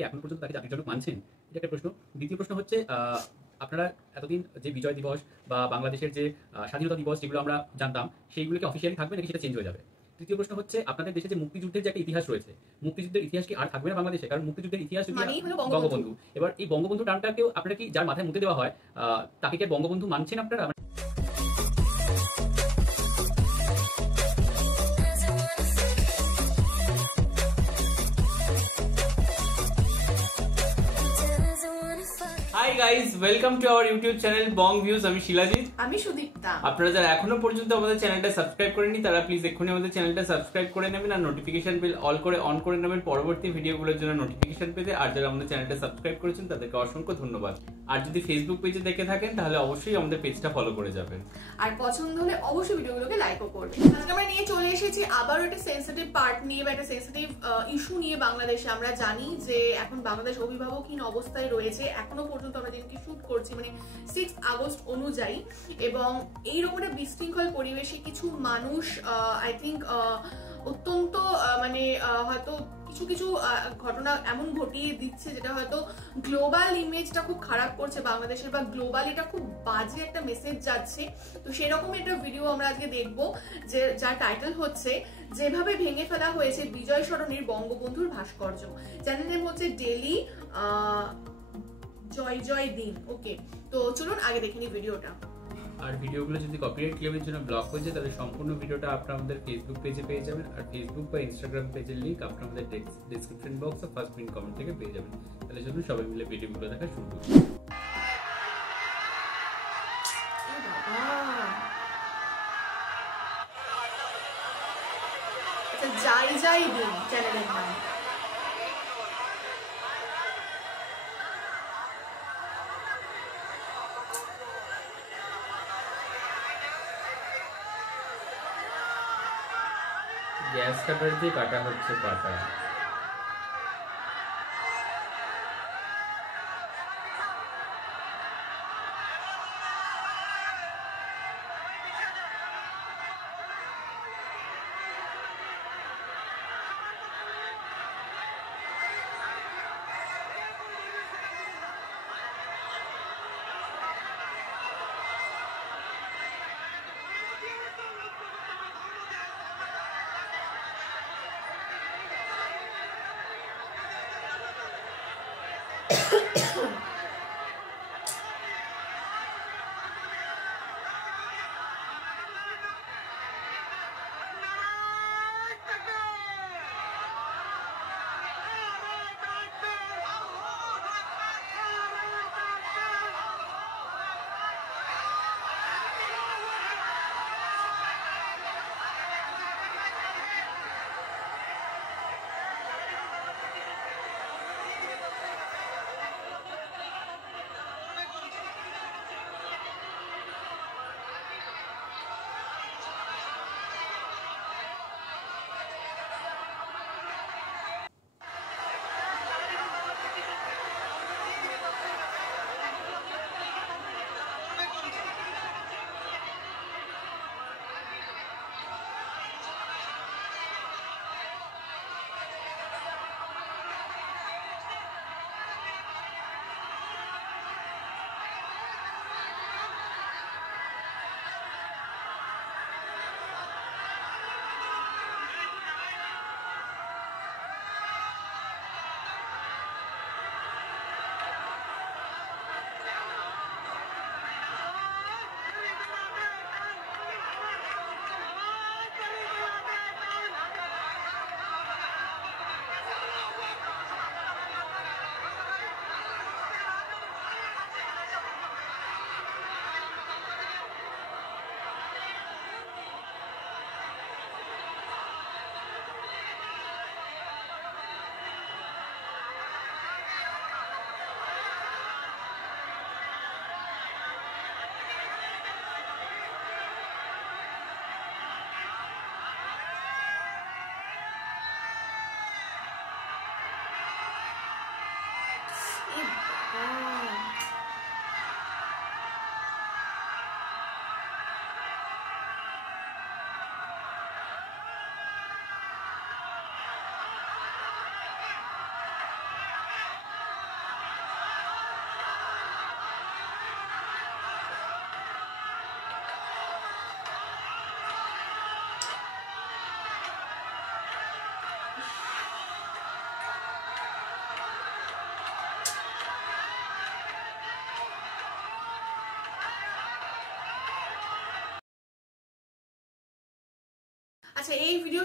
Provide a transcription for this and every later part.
কি এখন পর্যন্ত তাকে জাতির জনক মানছেন? এটা একটা প্রশ্ন। দ্বিতীয় প্রশ্ন হচ্ছে আপনারা এতদিন যে বিজয় দিবস বা বাংলাদেশের যে স্বাধীনতা দিবস যেগুলো আমরা জানতাম সেইগুলোকে অফিসিয়ালি থাকবে নাকি সেটা চেঞ্জ হয়ে যাবে? তৃতীয় প্রশ্ন হচ্ছে আপনাদের দেশে যে মুক্তিযুদ্ধের যে একটা ইতিহাস রয়েছে, মুক্তিযুদ্ধের ইতিহাস কি আর থাকবে না বাংলাদেশে? কারণ মুক্তিযুদ্ধের ইতিহাস বঙ্গবন্ধু। এবার এই বঙ্গবন্ধু টার্মটাকেও আপনারা কি যার মাথায় মুতে দেওয়া হয় তাকে কি বঙ্গবন্ধু মানছেন আপনারা? Hi guys, welcome to our YouTube channel Bong views. আমি শিলাজিৎ, আমি সুদীপ্তা। আপনারা যারা এখনো পর্যন্ত আমাদের চ্যানেলটা সাবস্ক্রাইব করেননি তারা প্লিজ এক্ষুনি আমাদের চ্যানেলটা সাবস্ক্রাইব করে নেবেন আর নোটিফিকেশন বেল অন করে নেবেন পরবর্তী ভিডিওগুলোর জন্য নোটিফিকেশন পেতে। আর যারা আমাদের চ্যানেলটা সাবস্ক্রাইব করেছেন তাদেরকে অসংখ্য ধন্যবাদ। আর যদি ফেসবুক পেজে দেখে থাকেন তাহলে অবশ্যই আমাদের পেজটা ফলো করে যাবেন আর পছন্দ হলে অবশ্যই ভিডিওগুলোকে লাইকও করবেন। আজকে আমরা নিয়ে চলে এসেছি আবারও একটা সেনসিটিভ পার্ট নিয়ে বা একটা সেনসিটিভ ইস্যু নিয়ে। বাংলাদেশে আমরা জানি যে এখন বাংলাদেশ অভিভাবকহীন অবস্থায় রয়েছে এখনো পর্যন্ত। আমরা যেদিনকে শুট করছি মানে 6 আগস্ট অনুযায়ী, এবং এইরকম একটা বিশৃঙ্খল পরিবেশে কিছু মানুষ আই থিঙ্ক অত্যন্ত মানে হয়তো কিছু কিছু ঘটনা এমন ঘটিয়ে দিচ্ছে যেটা হয়তো গ্লোবাল ইমেজটা খুব খারাপ করছে বাংলাদেশের, বা গ্লোবাল এটা খুব বাজে একটা মেসেজ যাচ্ছে। তো সেরকম একটা ভিডিও আমরা আজকে দেখবো যে যার টাইটেল হচ্ছে যেভাবে ভেঙে ফেলা হয়েছে বিজয় সরণির বঙ্গবন্ধুর ভাস্কর্য। চ্যানেলের হচ্ছে ডেলি জয় জয় দিন। ওকে, তো চলুন আগে দেখিনি ভিডিওটা। আর ভিডিওগুলো যদি কপিরাইট ক্লেমের জন্য ব্লক হয়ে যায় তাহলে সম্পূর্ণ ভিডিওটা আপনারা আমাদের ফেসবুক পেজে পেয়ে যাবেন। আর ফেসবুক বা ইনস্টাগ্রাম পেজের লিংক আপনারা আমাদের ডেসক্রিপশন বক্স আর ফার্স্ট পিন কমেন্ট থেকে পেয়ে যাবেন। তাহলে চলুন সবাই মিলে ভিডিওগুলো দেখা শুরু করি। জয় জয় দিন চ্যানেলের নাম। গ্যাস কাটার দিয়ে কাটা হচ্ছে পাটা।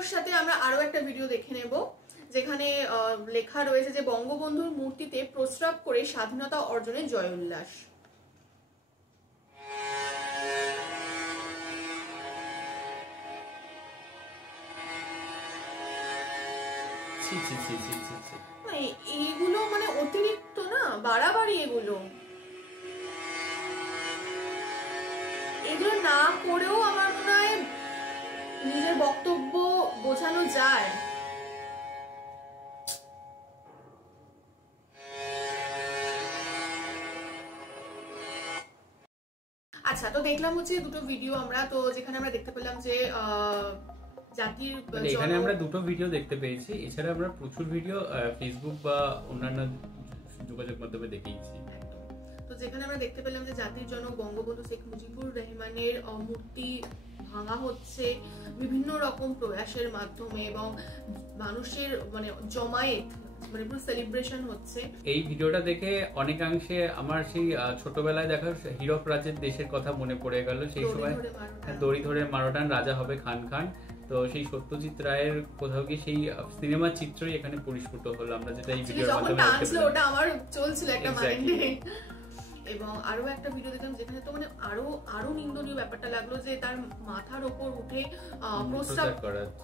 ভিডিওর সাথে আমরা আরো একটা ভিডিও দেখে নেব, যেখানে লেখা রয়েছে যে বঙ্গবন্ধুর মূর্তিতে প্রস্রাব করে স্বাধীনতা অর্জনে জয় উল্লাস। এইগুলো মানে অতিরিক্ত না, বাড়াবাড়ি। এগুলো না করেও আমার মনে হয় নিজের বক্তব্য বোঝানো যায়। আচ্ছা, তো দেখলাম হচ্ছে দুটো ভিডিও আমরা, তো যেখানে আমরা দেখতে পেলাম যে জাতির, এখানে আমরা দুটো ভিডিও দেখতে পেয়েছি, এছাড়া আমরা প্রচুর ভিডিও ফেসবুক বা অন্যান্য যোগাযোগ মাধ্যমে দেখেছি। তো যেখানে আমরা দেখতে পেলাম যে জাতির জনক বঙ্গবন্ধু শেখ মুজিবুর রহমানের মূর্তি ভাঙা হচ্ছে বিভিন্ন রকম প্রয়াসের মাধ্যমে, এবং মানুষের মানে জমায়েত, মানে পুরো সেলিব্রেশন হচ্ছে। এই ভিডিওটা দেখে অনেকাংশে আমার সেই ছোটবেলায় দেখা হীরক রাজের দেশের কথা মনে পড়ে গেল। সেই সময় দড়ি ধরে মারোটান রাজা হবে খান খান, তো সেই সত্যজিৎ রায়ের কোথাও গিয়ে সেই সিনেমার চিত্রই এখানে পরিস্ফুট হলো, আমরা যেটা এই ভিডিওর মাধ্যমে দেখতে পেলাম। ওটা আমার চলছিল একটা মাইন্ডে। এবং আরো একটা ভিডিও দেখলাম যেখানে তো মানে আরো নিন্দনীয় ব্যাপারটা লাগলো, যে তার মাথার ওপর উঠে প্রস্রাব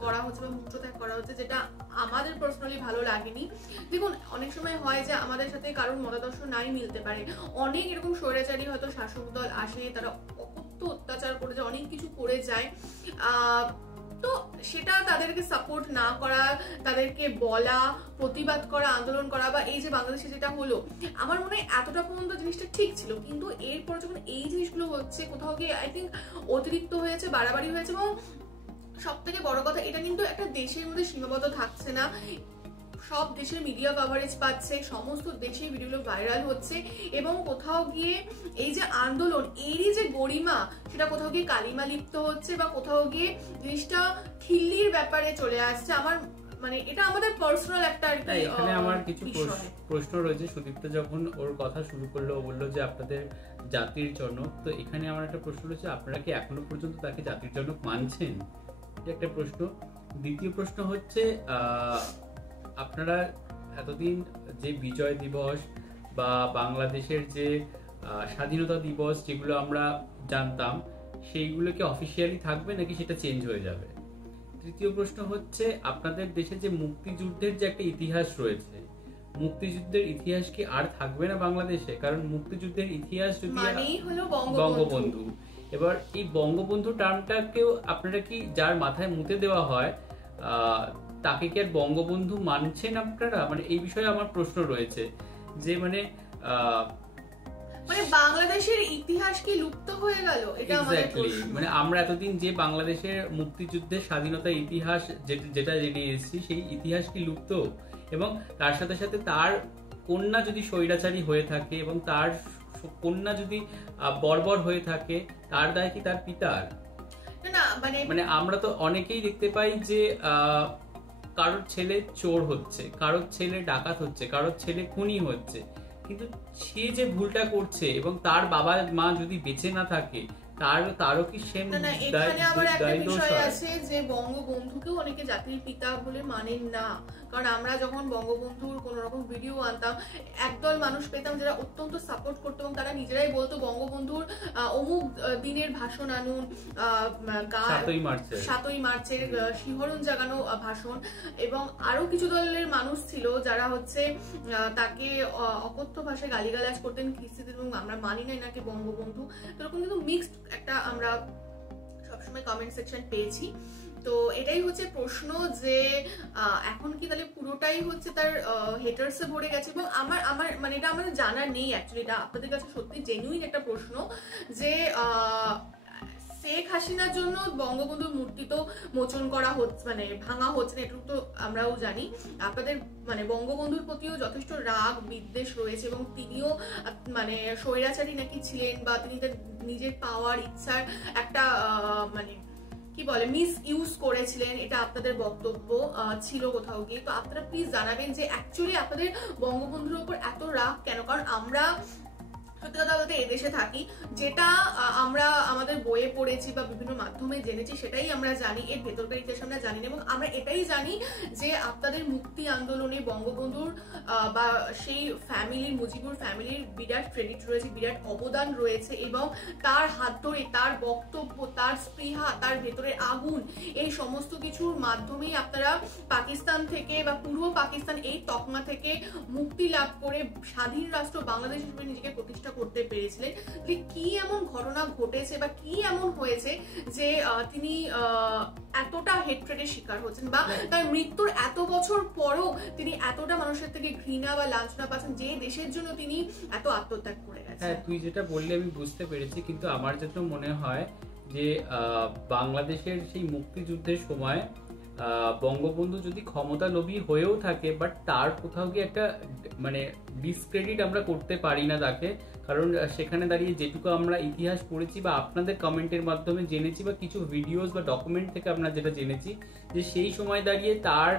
করা হচ্ছে বা মূত্রত্যাগ করা হচ্ছে, যেটা আমাদের পার্সোনালি ভালো লাগেনি। দেখুন, অনেক সময় হয় যে আমাদের সাথে কারোর মতাদর্শ নাই মিলতে পারে, অনেক এরকম স্বৈরাচারী হয়তো শাসক দল আসে, তারা অকথ্য অত্যাচার করে যায়, অনেক কিছু করে যায়, তো সেটা তাদেরকে সাপোর্ট না করা, তাদেরকে বলা, প্রতিবাদ করা, আন্দোলন করা, বা এই যে বাংলাদেশে যেটা হলো, আমার মনে হয় এতটা পর্যন্ত জিনিসটা ঠিক ছিল। কিন্তু এরপর যখন এই জিনিসগুলো হচ্ছে, কোথাও গিয়ে আই থিঙ্ক অতিরিক্ত হয়েছে, বাড়াবাড়ি হয়েছে। এবং সব থেকে বড় কথা, এটা কিন্তু একটা দেশের মধ্যে সীমাবদ্ধ থাকছে না, সব দেশের মিডিয়া কভারেজ পাচ্ছে, সমস্ত দেশে ভিডিওগুলো ভাইরাল হচ্ছে, এবং কোথাও গিয়ে এই যে আন্দোলন, এরই যে গরিমা, সেটা কোথাও গিয়ে কালিমা লিপ্ত হচ্ছে, বা কোথাও গিয়ে জিনিসটা খিল্লির ব্যাপারে চলে আসছে। আমার মানে এটা আমাদের পার্সোনাল একটা, এখানে আমার কিছু প্রশ্ন রয়েছে। সুদীপ্ত যখন ওর কথা শুরু করলো, ও বললো যে আপনাদের জাতির জনক, তো এখানে আমার একটা প্রশ্ন রয়েছে, আপনারা কি এখনো পর্যন্ত তাকে জাতির জনক মানছেন? এটা একটা প্রশ্ন। দ্বিতীয় প্রশ্ন হচ্ছে, আপনারা এতদিন যে বিজয় দিবস বা বাংলাদেশের যে স্বাধীনতা দিবস যেগুলো আমরা জানতাম, সেইগুলো কি অফিসিয়ালি থাকবে নাকি সেটা চেঞ্জ হয়ে যাবে? তৃতীয় প্রশ্ন হচ্ছে, আপনাদের দেশে যে মুক্তিযুদ্ধের যে একটা ইতিহাস রয়েছে, মুক্তিযুদ্ধের ইতিহাস কি আর থাকবে না বাংলাদেশে? কারণ মুক্তিযুদ্ধের ইতিহাস যদি বঙ্গবন্ধু, এবার এই বঙ্গবন্ধু টার্মটাকেও আপনারা কি যার মাথায় মুতে দেওয়া হয় তাকে কি আর বঙ্গবন্ধু মানছেন আপনারা? মানে এই বিষয়ে আমার প্রশ্ন রয়েছে, যে মানে বাংলাদেশের ইতিহাস কি লুপ্ত হয়ে গেল? এটা আমাদের প্রশ্ন। মানে আমরা এতদিন যে বাংলাদেশের মুক্তিযুদ্ধের স্বাধীনতার ইতিহাস যেটা জেনে এসেছি, সেই ইতিহাস কি লুপ্ত? এবং তার সাথে সাথে তার কন্যা যদি স্বৈরাচারী হয়ে থাকে এবং তার কন্যা যদি বর্বর হয়ে থাকে, তার দায় কি তার পিতার? না, মানে আমরা তো অনেকেই দেখতে পাই যে কারোর ছেলে চোর হচ্ছে, কারোর ছেলে ডাকাত হচ্ছে, কারোর ছেলে খুনি হচ্ছে, কিন্তু সে যে ভুলটা করছে এবং তার বাবা মা যদি বেঁচে না থাকে, তারও কি সেম না, এখানে আবার একটা বিষয় আছে যে বঙ্গবন্ধুকেও অনেকে জাতির পিতা বলে মানেন না। কারণ আমরা যখন বঙ্গবন্ধুর কোন রকম ভিডিও আনতাম, একদল মানুষ পেতাম যারা অত্যন্ত সাপোর্ট করতো, এবং তারা নিজেরাই বলতো বঙ্গবন্ধুর অমুক দিনের ভাষণ আনুন, 7ই মার্চের শিহরণ জাগানো ভাষণ, এবং আরো কিছু দলের মানুষ ছিল যারা হচ্ছে তাকে অকথ্য ভাষায় গালিগালাজ করতেন, খ্রিস্টিদের, এবং আমরা মানি না নাকি বঙ্গবন্ধু। এরকম কিন্তু মিক্সড একটা আমরা সবসময় কমেন্ট সেকশন পেয়েছি। তো এটাই হচ্ছে প্রশ্ন, যে এখন কি তাহলে পুরোটাই হচ্ছে তার হেটার্সে ভরে গেছে? এবং আমার মানে এটা আমাদের জানার নেই অ্যাকচুয়ালি, এটা আপনাদের কাছে সত্যি জেনুইন একটা প্রশ্ন, যে শেখ হাসিনার জন্য বঙ্গবন্ধুর মূর্তি তো মোচন করা হচ্ছে, মানে ভাঙা হচ্ছে না, এটুকু তো আমরাও জানি। আপনাদের মানে বঙ্গবন্ধুর প্রতিও যথেষ্ট রাগ বিদ্বেষ রয়েছে, এবং তিনিও মানে স্বৈরাচারী নাকি ছিলেন, বা তিনি তার নিজের পাওয়ার ইচ্ছার একটা মানে কি বলে মিস ইউজ করেছিলেন, এটা আপনাদের বক্তব্য ছিল কোথাও গিয়ে। তো আপনারা প্লিজ জানাবেন যে অ্যাকচুয়ালি আপনাদের বঙ্গবন্ধুর উপর এত রাগ কেন? কারণ আমরা সত্যি কথা বলতে এদেশে থাকি, যেটা আমরা আমাদের বইয়ে পড়েছি বা বিভিন্ন মাধ্যমে জেনেছি সেটাই আমরা জানি, এর ভেতরকার ইতিহাস আমরা জানি না। এবং আমরা এটাই জানি যে আপনাদের মুক্তি আন্দোলনে বঙ্গবন্ধুর বা সেই ফ্যামিলির, মুজিবুর ফ্যামিলির বিরাট ক্রেডিট রয়েছে, বিরাট অবদান রয়েছে, এবং তার হাত ধরে তার বক্তব্য, তার স্পৃহা, তার ভেতরের আগুন, এই সমস্ত কিছুর মাধ্যমেই আপনারা পাকিস্তান থেকে বা পূর্ব পাকিস্তান এই তকমা থেকে মুক্তি লাভ করে স্বাধীন রাষ্ট্র বাংলাদেশ হিসেবে নিজেকে প্রতিষ্ঠা করতে পেরেছিলেন। যে কি এমন ঘটনা ঘটেছে বা কি এমন হয়েছে যে তিনি এতটা হেট্রেডের শিকার হচ্ছেন, বা তার মৃত্যুর এত বছর পরও তিনি এতটা মানুষের থেকে ঘৃণা বা লাঞ্ছনা পাচ্ছেন, যে দেশের জন্য তিনি এত আত্মত্যাগ করে গেছেন। হ্যাঁ, তুই যেটা বললে আমি বুঝতে পেরেছি, কিন্তু আমার যেটা মনে হয় যে বাংলাদেশের সেই মুক্তিযুদ্ধের সময় বঙ্গবন্ধু যদি ক্ষমতা লোভী হয়েও থাকে, বাট তার কোথাও গিয়ে একটা মানে ডিসক্রেডিট আমরা করতে পারি না তাকে। কারণ সেখানে দাঁড়িয়ে যেটুকু আমরা ইতিহাস পড়েছি বা আপনাদের কমেন্টের মাধ্যমে জেনেছি বা কিছু ভিডিওস বা ডকুমেন্ট থেকে আমরা যেটা জেনেছি, যে সেই সময় দাঁড়িয়ে তার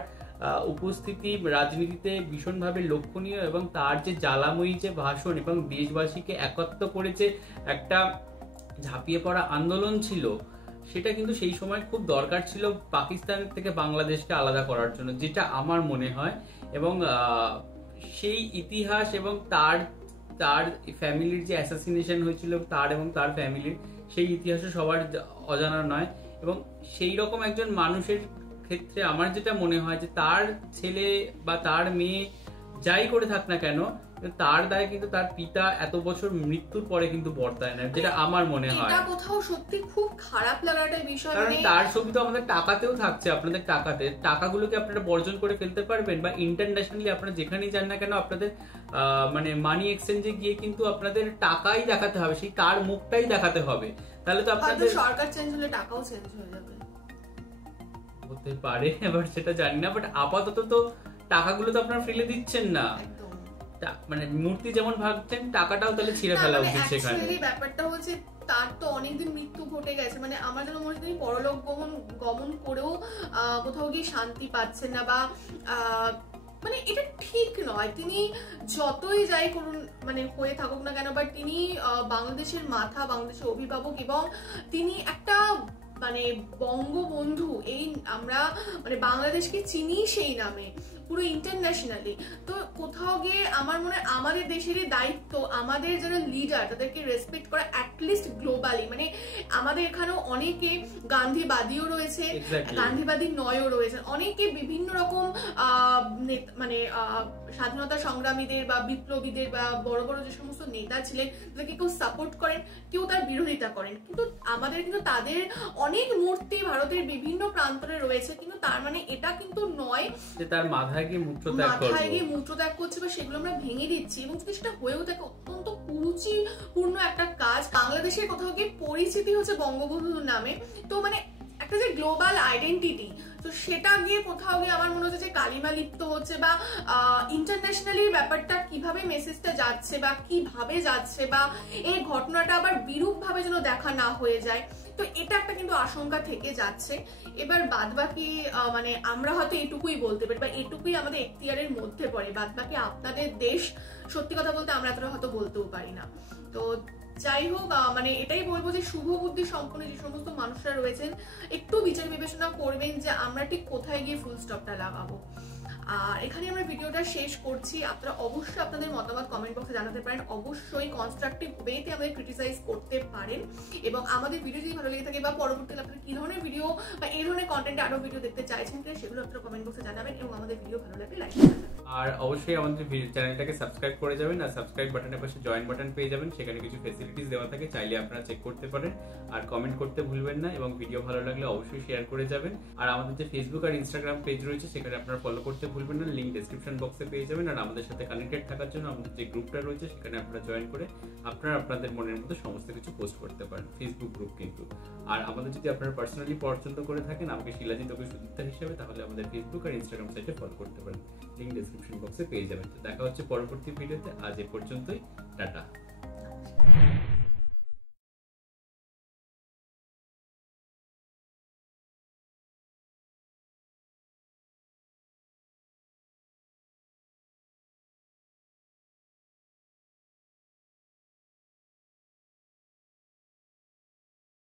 উপস্থিতি রাজনীতিতে ভীষণভাবে লক্ষণীয়, এবং তার যে জ্বালাময়ী যে ভাষণ এবং দেশবাসীকে একত্র করেছে একটা ঝাঁপিয়ে পড়া আন্দোলন ছিল, সেটা কিন্তু সেই সময় খুব দরকার ছিল পাকিস্তান থেকে বাংলাদেশকে আলাদা করার জন্য, যেটা আমার মনে হয়। এবং সেই ইতিহাস এবং তার ফ্যামিলির যে অ্যাসাসিনেশন হয়েছিল তার এবং তার ফ্যামিলির, সেই ইতিহাসও সবার অজানা নয়। এবং সেই রকম একজন মানুষের ক্ষেত্রে আমার যেটা মনে হয় যে তার ছেলে বা তার মেয়ে যাই করে থাক না কেন, তার দায় কিন্তু তার পিতা এত বছর মৃত্যুর পরে কিন্তু বর্তায় না, যেটা আমার মনে হয়। এটা কোথাও সত্যি খুব খারাপ লাগার একটা বিষয়। কারণ তার ছবি তো আমাদের টাকাতেও থাকছে, আপনাদের টাকাগুলোকে আপনারা বর্জন করে ফেলতে পারবেন, বা ইন্টারন্যাশনালি আপনারা যেখানেই যান না কেন আপনাদের মানে মানি এক্সচেঞ্জে গিয়ে কিন্তু আপনাদের টাকাই দেখাতে হবে, সেই তার মুখটাই দেখাতে হবে। তাহলে তো আপনাদের সরকার চেঞ্জ হলে টাকাও চেঞ্জ হয়ে যাবে, হতে পারে, এবার সেটা জানি না। বাট আপাতত তো টাকাগুলো তো আপনারা ফেলে দিচ্ছেন না, মানে মূর্তি যেমন ভাবছেন টাকাটাও তাহলে ছিঁড়ে ফেলা উচিত। সেখানে ব্যাপারটা হচ্ছে তার তো অনেকদিন মৃত্যু ঘটে গেছে, মানে আমার যেন মনে হয় তিনি পরলোক গমন করেও কোথাও গিয়ে শান্তি পাচ্ছেন না, বা মানে এটা ঠিক নয়। তিনি যতই যাই করুন, মানে হয়ে থাকুক না কেন, বাট তিনি বাংলাদেশের মাথা, বাংলাদেশের অভিভাবক, এবং তিনি একটা মানে বঙ্গবন্ধু। এই আমরা মানে বাংলাদেশকে চিনি সেই নামে পুরো ইন্টারন্যাশনালি। তো কোথাও গিয়ে আমার মনে হয় আমাদের দেশেরই দায়িত্ব, আমাদের যারা লিডার তাদেরকে রেসপেক্ট করা, অ্যাটলিস্ট গ্লোবালি। মানে আমাদের এখানেও অনেকে গান্ধীবাদীও রয়েছে, গান্ধীবাদী নয়ও রয়েছে, অনেকে বিভিন্ন রকম মানে স্বাধীনতা সংগ্রামীদের বা বিপ্লবীদের বা বড় বড় যে সমস্ত নেতা ছিলেন তাদেরকে কেউ সাপোর্ট করেন, কেউ তার বিরোধিতা করেন। কিন্তু আমাদের কিন্তু তাদের অনেক মূর্তি ভারতের বিভিন্ন প্রান্তরে রয়েছে, কিন্তু তার মানে এটা কিন্তু নয় যে তার মাথায় গিয়ে মূত্রত্যাগ করছে বা সেগুলো আমরা ভেঙে দিচ্ছি। এবং যদি সেটা হয়েও থাকে, অত্যন্ত কুরুচিপূর্ণ একটা কাজ। বাংলাদেশের কোথাও গিয়ে পরিচিতি হচ্ছে বঙ্গবন্ধুর নামে, তো মানে একটা যে গ্লোবাল আইডেন্টিটি, তো সেটা গিয়ে কোথাও গিয়ে আমার মনে হচ্ছে যে কালিমা লিপ্ত হচ্ছে, বা ইন্টারন্যাশনালি ব্যাপারটা কিভাবে মেসেজটা যাচ্ছে বা কিভাবে যাচ্ছে, বা এই ঘটনাটা আবার বিরূপ ভাবে যেন দেখা না হয়ে যায়। তো এটা একটা কিন্তু আশঙ্কা থেকে যাচ্ছে। এবার বাদবাকি মানে আমরা হয়তো এটুকুই বলতে পারি, বা এটুকুই আমাদের এখতিয়ারের মধ্যে পড়ে। বাদবাকি আপনাদের দেশ, সত্যি কথা বলতে আমরা এতটা হয়তো বলতেও পারি না। তো যাই হোক, মানে এটাই বলবো যে শুভ বুদ্ধি সম্পন্ন যে সমস্ত মানুষরা রয়েছেন, একটু বিচার বিবেচনা করবেন যে আমরা ঠিক কোথায় গিয়ে ফুল স্টপটা লাগাবো। আর এখানে আমরা ভিডিওটা শেষ করছি। আপনারা অবশ্যই আপনাদের মতামত কমেন্ট বক্সে জানাতে পারেন, অবশ্যই কনস্ট্রাকটিভ ওয়েতে আমাদের ক্রিটিসাইজ করতে পারেন। এবং আমাদের ভিডিও যদি ভালো লেগে থাকে বা পরবর্তীতে আপনারা কি ধরনের ভিডিও বা এই ধরনের কন্টেন্টে আরো ভিডিও দেখতে চাইছেন কিনা সেগুলো আপনারা কমেন্ট বক্সে জানাবেন, এবং আমাদের ভিডিও ভালো লাগলে লাইক করবেন। আর অবশ্যই আমাদের চ্যানেলটাকে সাবস্ক্রাইব করে যাবেন, আর সাবস্ক্রাইব বাটনের পাশে জয়েন বাটন পেয়ে যাবেন, সেখানে কিছু ফেসিলিটিস দেওয়া থাকে, চাইলে আপনারা চেক করতে পারেন। আর কমেন্ট করতে ভুলবেন না, এবং ভিডিও ভালো লাগলে অবশ্যই শেয়ার করে যাবেন। আর আমাদের যে ফেসবুক আর ইনস্টাগ্রাম পেজ রয়েছে সেখানে আপনারা ফলো করতে ভুলবেন না, লিংক ডেসক্রিপশন বক্সে পেয়ে যাবেন। আর আমাদের সাথে কানেক্টেড থাকার জন্য আমাদের যে গ্রুপটা রয়েছে সেখানে আপনারা জয়েন করে আপনারা আপনাদের মনের মতো সমস্ত কিছু পোস্ট করতে পারেন, ফেসবুক গ্রুপ কিন্তু। আর আমাদের যদি আপনারা পার্সোনালি পছন্দ করে থাকেন আমাকে শিলাজিৎ ওকে সুদীপ্তা হিসেবে, তাহলে আমাদের ফেসবুক আর ইনস্টাগ্রাম সাইটে ফলো করতে পারেন, লিংক ডেসক্রিপশন বক্সে পেয়ে যাবেন। তো দেখা হচ্ছে পরবর্তী ভিডিওতে, আজ এ পর্যন্তই, টাটা।